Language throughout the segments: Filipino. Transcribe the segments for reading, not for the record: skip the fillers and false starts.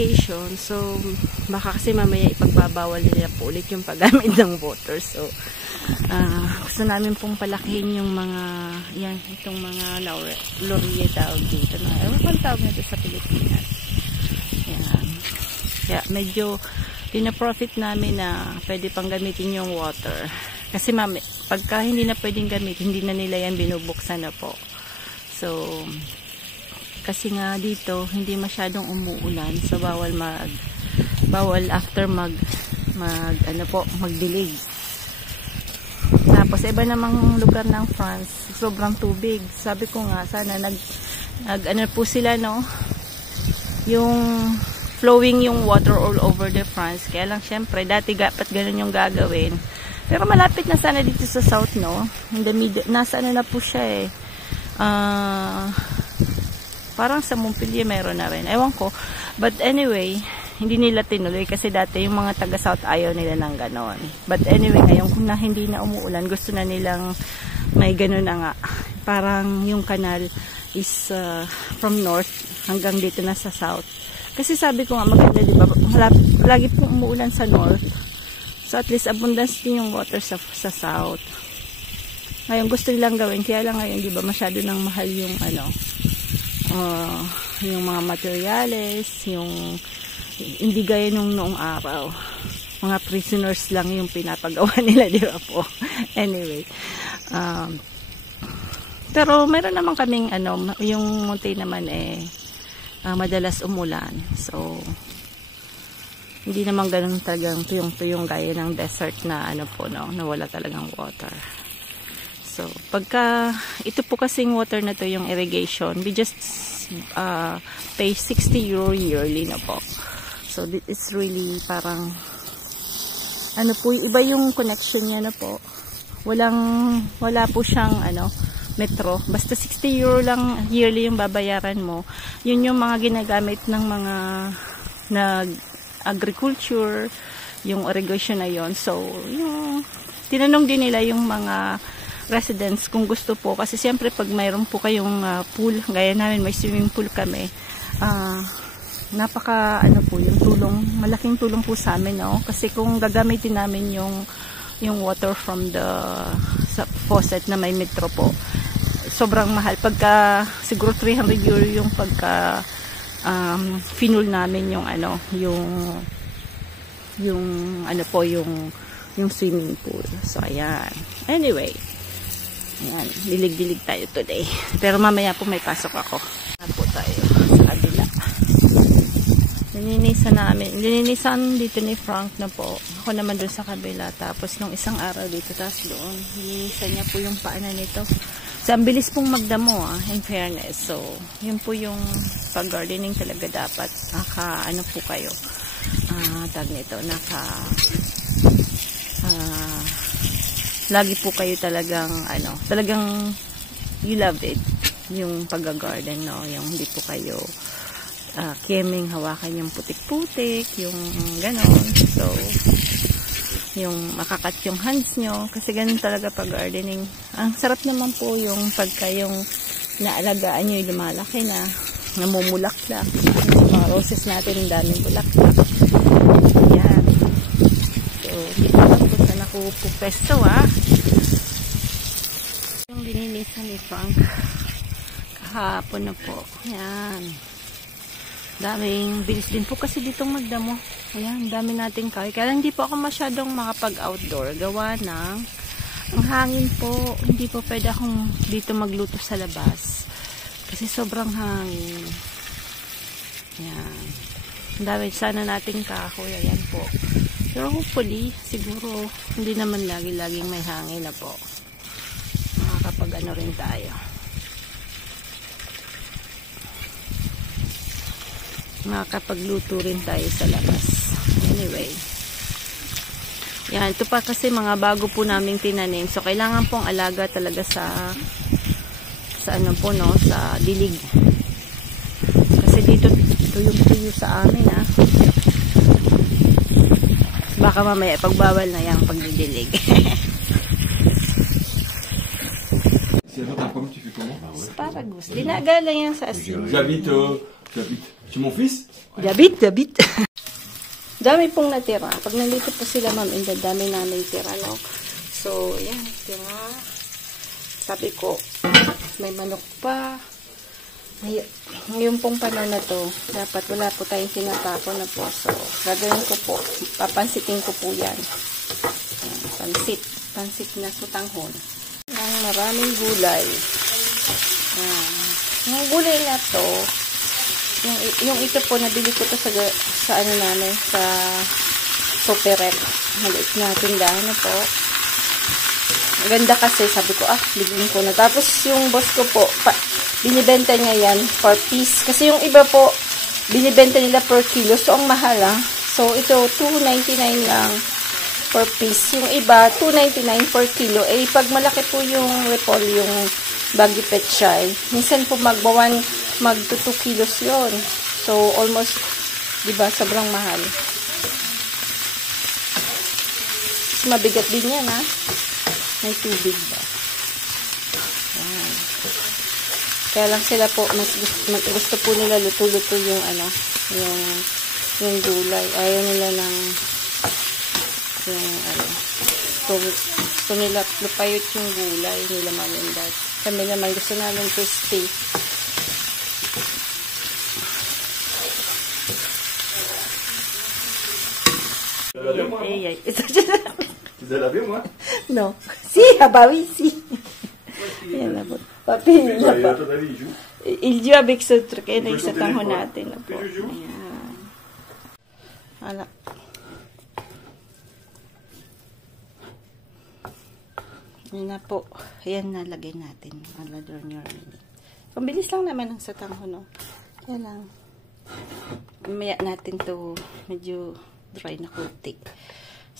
irrigation. So, baka kasi mamaya ipagbabawal nila po ulit yung paggamit ng water. So, gusto namin pong palakihin yung mga, yan, itong mga laurier tawag dito. Ewan ko ang tawag nito sa Pilipinas. Yan. Kaya medyo, pina-profit namin na pwede pang gamitin yung water. Kasi pagka hindi na pwedeng gamitin, hindi na nila yan binubuksan na po. So, kasi nga dito, hindi masyadong umuulan. So, bawal after magdilig. Tapos, iba namang lugar ng France, sobrang tubig. Sabi ko nga, sana ano po sila, no? Yung flowing yung water all over the France. Kaya lang, syempre, dati dapat ganun yung gagawin. Pero malapit na sana dito sa south, no? In the middle, nasa ano na po siya eh. Parang sa Montpellier meron na rin. Ewan ko. But anyway, hindi nila tinuloy kasi dati yung mga taga-south ayaw nila ng ganon. But anyway, ngayon kung hindi na umuulan, gusto na nilang may ganon na nga. Parang yung canal is from north hanggang dito na sa south. Kasi sabi ko nga maganda, di ba? Lagi pong umuulan sa north. So at least abundance din yung water sa south. Ngayon gusto nilang gawin. Kaya lang ngayon, di ba, masyado nang mahal yung yung mga materials, yung hindi gaya nung noong araw. Mga prisoners lang yung pinapagawa nila, di ba po? Anyway. Pero meron naman kaming yung munti naman madalas umulan. So, hindi naman ganun talagang tuyong-tuyong gaya ng desert na na wala talagang water. So, pagka ito po kasing water na to yung irrigation, we just pay 60 euro yearly na po. So, it's really parang iba yung connection niya na po. Wala po siyang metro. Basta 60 euro lang yearly yung babayaran mo. Yun yung mga ginagamit ng mga agriculture, yung irrigation na yon. So, tinanong din nila yung mga residents kung gusto po. Kasi siyempre pag mayroon po kayong pool, gaya namin may swimming pool kami, napaka po yung tulong, malaking tulong po sa amin, no? Kasi kung gagamitin namin yung water from the faucet na may metro po, sobrang mahal. Pagka siguro 300 euro yung pagka finul namin yung swimming pool. So ayan. Anyway, ayan, dilig-dilig tayo today. Pero mamaya po may pasok ako. Ayan po tayo sa kabila. Lininisan dito ni Frank na po. Ako naman doon sa kabila. Tapos nung isang araw dito, tapos doon, lininisan niya po yung paanan nito. So, ang bilis pong magdamo, in fairness. So, yun po yung pag-gardening talaga dapat. Po kayo. Tag nito, lagi po kayo talagang, talagang you love it. Yung pag-garden, no? Yung hindi po kayo keming hawakan yung putik-putik, yung ganon. So, yung makakat yung hands nyo, kasi ganun talaga pag-gardening. Ang sarap naman po yung pagka yung naalagaan nyo yung lumalaki na, namumulaklak. Mga roses natin, ang daming bulaklak. Yan. So, dito lang po sa nakupupesto, yung dininisan ni Frank kahapon na po. Yan. Daming bilis din po kasi ditong magdamo. Ayan, dami nating kahoy. Kaya hindi po ako masyadong makapag-outdoor. Gawa ng ang hangin po. Hindi po pwede akong dito magluto sa labas. Kasi sobrang hangin. Ayan. Ang dami sana nating kahoy. Ayan po. Pero hopefully, siguro hindi naman lagi-laging may hangin na po. Makakapag rin tayo. Makakapagluto rin tayo sa labas. Anyway. Yan, ito pa kasi mga bago po naming tinanim. So, kailangan pong alaga talaga sa dilig. Kasi dito, tuyong-tuyo sa amin, Baka mamaya, pagbawal na yung pagdidilig. Asparagus. Dinagala yan sa asin. J'habite chez mon fils. Dabit. Dami pong natira. Pag nandito po sila, ma'am, dami namin tira, no? So, yan, tira. Sabi ko, may manok pa. Ngayon pong panahon na to, dapat wala po tayong tinatapon na po. So, gagawin ko po, papansitin ko po yan. Pansit na sutanghon. Ang maraming gulay. Yung gulay na to, yung ito po, nabili ko to sa ano namin, sa Soperep. Maliit na tindahan na po. Ganda kasi, sabi ko, bigyan ko na. Tapos yung boss ko po, binibenta niya yan per piece. Kasi yung iba po, binibenta nila per kilo. So, ang mahal So, ito, $2.99 lang per piece. Yung iba, $2.99 per kilo. Pag malaki po yung repolyo, yung Baggy Pechay, minsan po mag 2 kilos yon. So, almost, diba, sobrang mahal. Mabigat din yan, May tubig ba? Ayan. Kaya lang sila po, mas gusto po nila luto-luto yung, yung gulay. Ayaw nila ng, gusto nila lupayot yung gulay nila, mom and dad. Kami naman gusto namin crispy. Tu as lavé, moi? Non. Si, oui, si. Yan na po. Papi, il joue avec ce truc. Yan na isa tanghon natin na po. Ayan. Hala. Yan na po. Ayan na, lagay natin. Pambilis lang naman ang satanghon, no? Yan lang. Mamaya natin to medyo dry na kunti.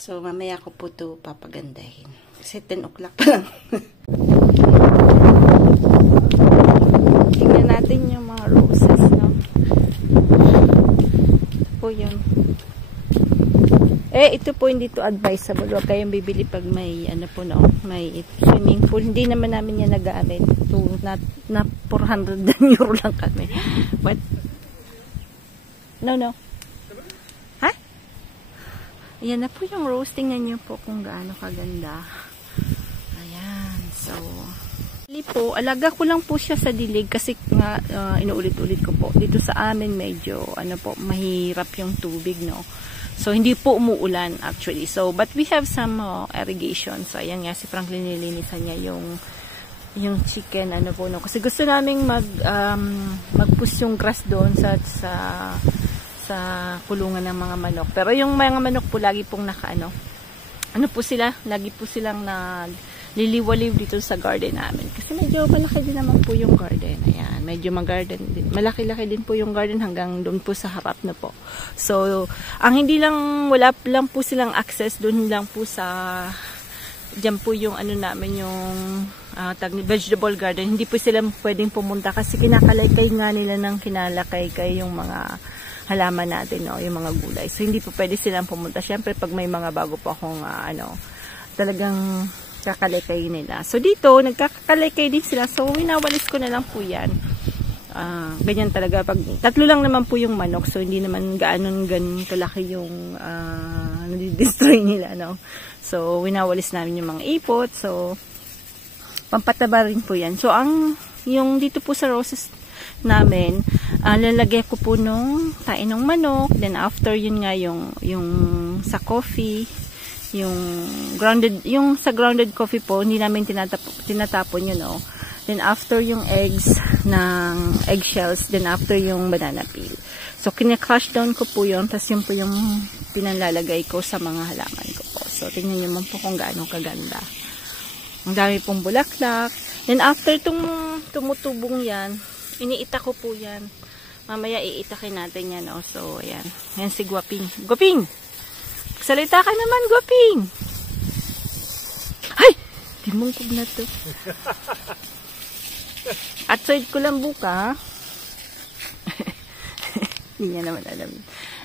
So, mamaya ko po to papagandahin. Kasi 10 o'clock pa lang. Tingnan natin yung mga roses, no? Ito po yun. Ito po hindi to advisable. Huwag kayong bibili pag may, may swimming pool. Hindi naman namin yan nagamit. Na 400 euro lang kami. But, no. Ha? Ayan na po yung rose. Tingnan nyo po kung gaano kaganda. Ayan. So, po, alaga ko lang po siya sa dilig kasi nga inuulit-ulit ko po. Dito sa amin medyo mahirap yung tubig, no. So hindi po umuulan actually. So but we have some irrigation. So ayan nga si Franklin, nilinisan niya yung chicken po, no. Kasi gusto naming mag-push yung grass doon sa kulungan ng mga manok. Pero yung mga manok po lagi pong lagi po silang liliwaliw dito sa garden namin. Kasi medyo malaki din naman po yung garden. Ayan, medyo mag-garden din. Malaki-laki din po yung garden hanggang doon po sa harap na po. So, ang wala lang po silang access doon lang po dyan po yung namin yung vegetable garden. Hindi po sila pwedeng pumunta kasi kinakalay-kay nga nila ng kinalakay-kay yung mga halaman natin, no, yung mga gulay. So, hindi po pwede silang pumunta. Siyempre, pag may mga bago po akong talagang kakalekay nila. So, dito, nagkakakalekay din sila. So, winawalis ko na lang po yan. Ganyan talaga. Pag tatlo lang naman po yung manok. So, hindi naman ganun kalaki yung nadi-destroy nila, no? So, winawalis namin yung mga ipot. So, pampataba rin po yan. So, yung dito po sa roses namin, lalagay ko po nung tain ng manok. Then, after yun nga, yung sa coffee, yung sa grounded coffee po, hindi namin tinatapon yun, no. Then after yung eggs ng eggshells, then after yung banana peel. So kina-crush down ko po yun, tapos yun po yung pinalalagay ko sa mga halaman ko po. So tingnan niyo man po kung gaano kaganda. Ang dami pong bulaklak. Then after tumutubong yan, iniita ko po yan. Mamaya iitakin natin yan, no. So ayan. Yan si Guaping. Guaping! Salita ka naman, Guaping. Ay! Timungkog na to. At side ko lang buka. Hindi niya naman alam.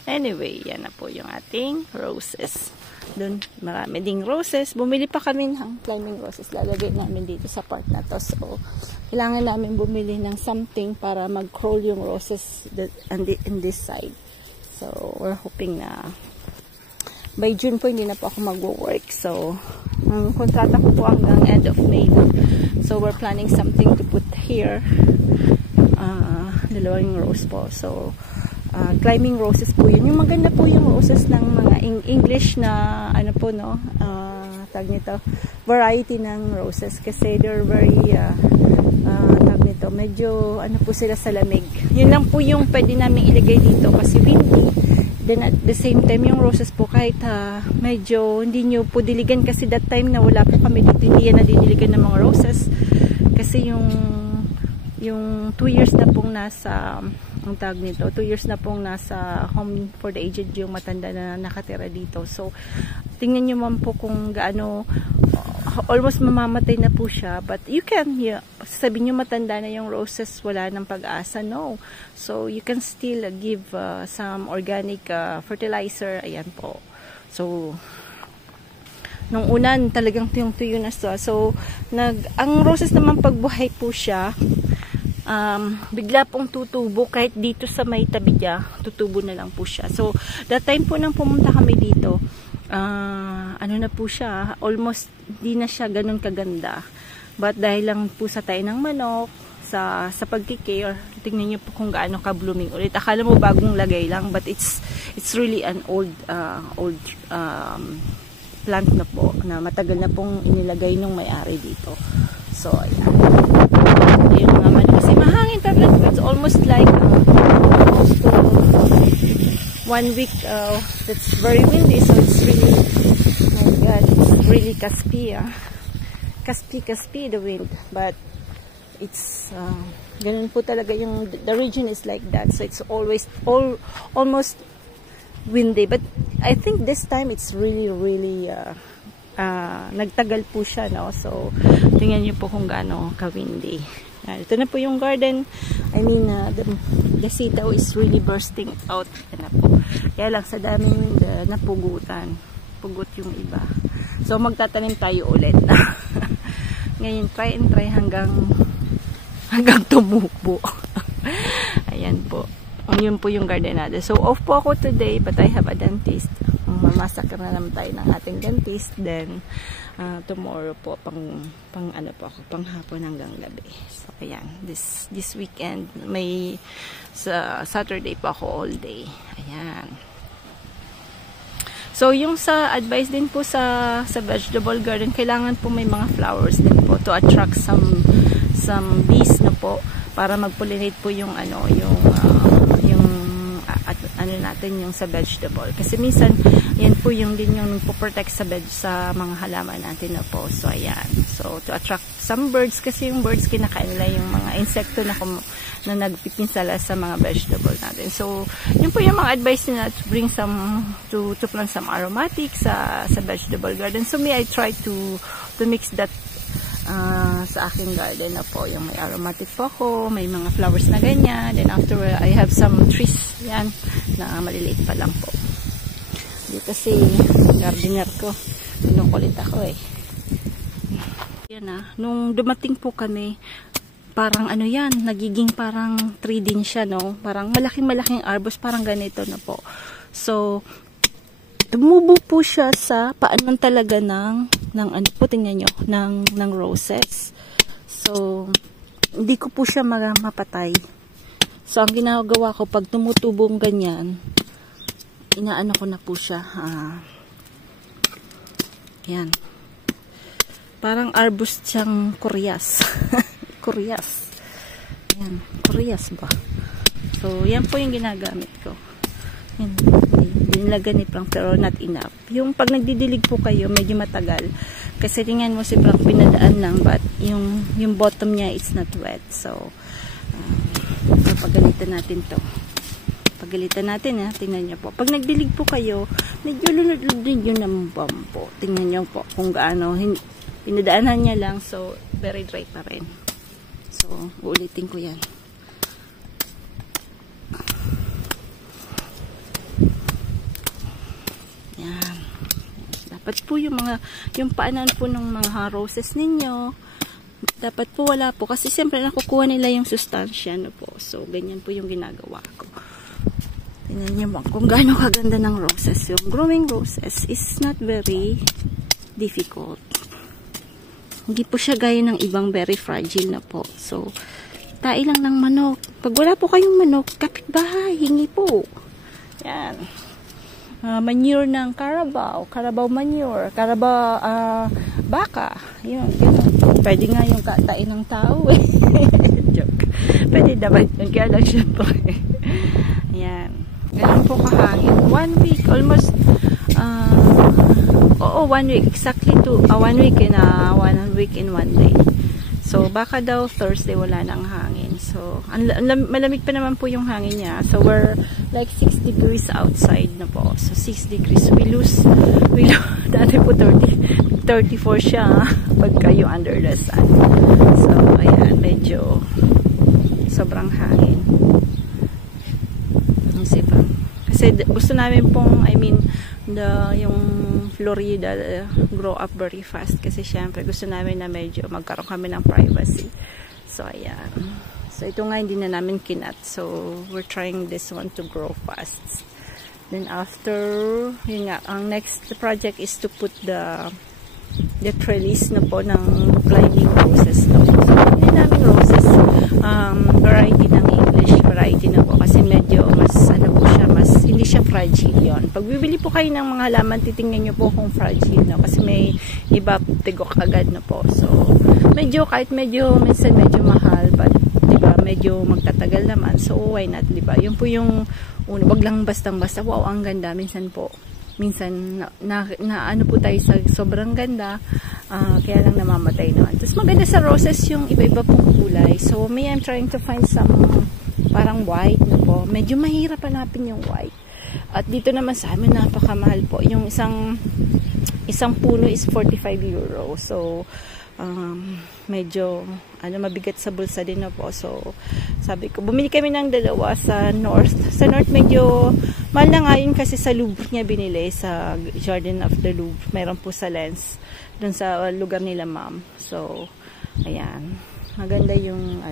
Anyway, yan na po yung ating roses. Doon, marami ding roses. Bumili pa kami ng climbing roses. Lalagay namin dito sa part na to. So, kailangan namin bumili ng something para mag-crawl yung roses in this side. So, we're hoping na by June po hindi na po ako mag-work. So, ang kontrata ko po hanggang end of May na. So, we're planning something to put here. Dalawang rose po. So, climbing roses po yun. Yung maganda po yung roses ng mga English na ano po, no? Tag nito, variety ng roses. Kasi they're very, tag nito, medyo ano po sila sa lamig. Yun lang po yung pwede namin ilagay dito kasi windy. Then at the same time, yung roses po kahit medyo hindi nyo po diligan kasi that time na wala po kami dito, hindi yan na diniligan ng mga roses. Kasi yung 2 years na pong nasa, ang tawag nito, 2 years na pong nasa home for the aged yung matanda na nakatira dito. So, tingnan nyo man po kung gaano, almost mamamatay na po siya. But you can, sabihin nyo matanda na yung roses, wala ng pag-asa. No. So, you can still give some organic fertilizer. Ayan po. So, nung unan, talagang tuyong-tuyo na siya. So, ang roses naman pagbuhay po siya, bigla pong tutubo kahit dito sa may tabi niya, tutubo na lang po siya. So, that time po nang pumunta kami dito, ano na po siya, almost di na siya ganun kaganda. But dahil lang po sa tayo ng manok, sa pagkikare, tingnan niyo po kung gaano ka-blooming ulit. Akala mo bagong lagay lang, but it's really an old plant na po, na matagal na pong inilagay nung may-ari dito. So, ayan. Yung mga manok. Kasi mahangin pa plant. It's almost like almost 1 week that's very windy. So, it's really, oh my God, it's really Caspi. Caspi the wind. But, it's, ganun po talaga yung, the region is like that. So, it's always, almost windy. But, I think this time, it's really, nagtagal po siya, no? So, tingnan niyo po kung gaano ka-windy. Ito na po yung garden. I mean, the sitaw is really bursting out. Ito na po. Kaya lang sa daming napugutan. Pugot yung iba. So, magtatanim tayo ulit. Ngayon, try hanggang tumubo. Ayan po. Yun po yung garden natin. So, off po ako today, but I have a dentist. Mamasakar na naman tayo ng ating dentist. Then, tomorrow po, pang ano po ako, pang hapon hanggang gabi. So, ayan. This weekend, may sa Saturday po ako all day. Ayan. So, yung sa advice din po sa vegetable garden, kailangan po may mga flowers din po to attract some bees na po para mag-pollinate po yung ano, natin yung sa vegetable. Kasi minsan, yan po yung din yung nagpo-protect sa mga halaman natin na po. So, ayan. So, to attract some birds, kasi yung birds kinakain nila yung mga insekto na nagpipinsala sa mga vegetable natin. So, yun po yung mga advice nila to bring to plant some aromatics sa vegetable garden. So, I try to mix that sa aking garden na po. Yung may aromatic po ako, may mga flowers na ganyan. Then after, I have some trees yan na maliliit pa lang po. Dito si gardener ko. Pinukulit ako eh. Yan nung dumating po kami, parang ano yan, nagiging parang tree din siya, no? Parang malaking arbos, parang ganito na po. So, tumubo po siya sa paanan talaga ng ano po, tingnan nyo, ng roses. So, hindi ko po siya mapatay. So, ang ginagawa ko, pag tumutubong ganyan, inaano ko na po siya. Yan. Parang arbust siyang kuryas. Kuryas. Yan. Kuryas ba? So, yan po yung ginagamit ko. Yan. Dinlaganip lang, pero not enough. Yung pag nagdidilig po kayo, medyo matagal. Kasi tingnan mo si Frank, pinadaan lang, but yung bottom niya is not wet. So, pagalitan natin to. Pagalitan natin, tingnan niyo po. Pag nagdilig po kayo, medyo lunod-lunod din yun ng po. Tingnan niyo po kung gaano. Pinadaanan niya lang, so, very dry pa rin. So, uulitin ko yan. Yan. Dapat po yung paanan po ng mga roses ninyo, dapat po wala po. Kasi siyempre nakukuha nila yung sustansya, no po. So, ganyan po yung ginagawa ko. Tingnan niyo kung gaano kaganda ng roses. Yung growing roses is not very difficult. Hindi po siya gaya ng ibang very fragile na po. So, tae lang ng manok. Pag wala po kayong manok, kapitbahay, hingi po. Yan. Manure ng carabao. Carabao manure. Carabao baka. Yun. Pwede nga yung tae ng tao eh. Joke. Pwede naman yun. Kaya lang syempre. Yan. Ganun po kahangin. 1 week. Almost 1 week. Exactly 1 week in 1 week in 1 day. So, baka daw Thursday wala nang hangin. So, malamig pa naman po yung hangin niya. So, we're like 6 degrees outside na po. So, 6 degrees. We lose dati po 34 siya pagka yung under the sun. So, ayan, medyo sobrang hangin. Kasi gusto namin pong, yung Florida grow up very fast kasi syempre gusto namin na medyo magkaroon kami ng privacy. So ayan. So ito nga hindi na namin kinat. So we're trying this one to grow fast. Then after, yun nga, ang next project is to put the trellis na po ng climbing roses. So hindi namin roses variety ng English variety na po kasi medyo mas po siya, mas hindi siya fragile yon. Pag bibili po kayo ng mga halaman, titingnan nyo po kung fragile na kasi may iba tigok agad na po. So kahit minsan medyo mahal, but diba medyo magtatagal naman, so why not, diba? Yun po yung wag lang basta wow ang ganda. Minsan na ano po tayo sa sobrang ganda, kaya lang namamatay naman. Tapos maganda sa roses yung iba-iba pong kulay. So I'm trying to find some parang white na po. Medyo mahirap hanapin yung white. At dito naman sa amin napakamahal po. Yung isang puno is 45 euro. So medyo mabigat sa bulsa din na po. So sabi ko, bumili kami ng dalawa sa north. Sa north medyo mahal na nga yun kasi sa Louvre niya binili, sa Garden of the Louvre. Meron po sa Lens dun sa lugar nila ma'am. So ayan, maganda yung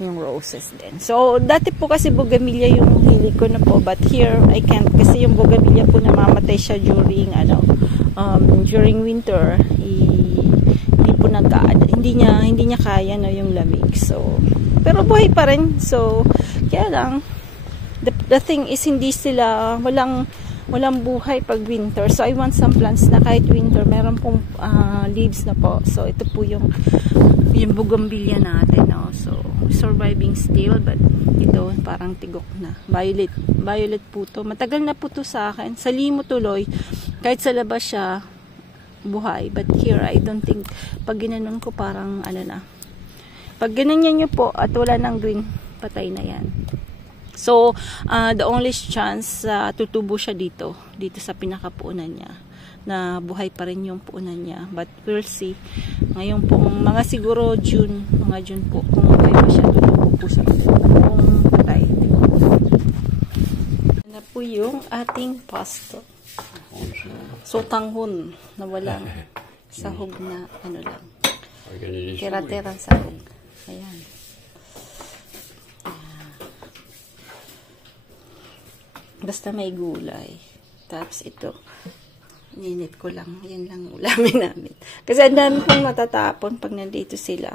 yung roses din. So dati po kasi bougainvillea yung hilig ko na po, but here I can't kasi yung bougainvillea po namamatay siya during winter. Hindi niya kaya yung lamig. So pero buhay pa rin. So kaya lang the thing is hindi sila walang buhay pag winter. So I want some plants na kahit winter meron pong leaves na po. So ito po yung bougainvillea natin, no? So surviving still, but ito parang tigok na. Violet po to. Matagal na po to sa akin. Sa limo tuloy. Kahit sa labas siya buhay, but here I don't think, pag ginanon ko parang na. Pag ganyan nyo po at wala nang green, patay na yan. So the only chance tutubo siya dito sa pinakapuunan niya, na buhay pa rin yung puunan niya, but we'll see. Ngayon po mga siguro June po, kung buhay pa siya, tutubo po siya. Kung patay, na po yung ating pasto. So tanghon na walang sahog na lang. Tira-tirang sahog. Ayan. Basta may gulay. Tapos ito, ninit ko lang. Yan lang ulamin namin. Kasi ang dami pong matatapon pag nandito sila.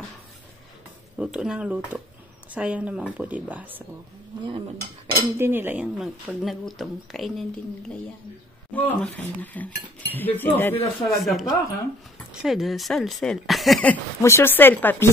Luto ng luto. Sayang naman po, diba? So, yan. Kainin din nila yan. Pag nagutom, kainin din nila yan. Nakain. Sel. Monsieur Sel, papi.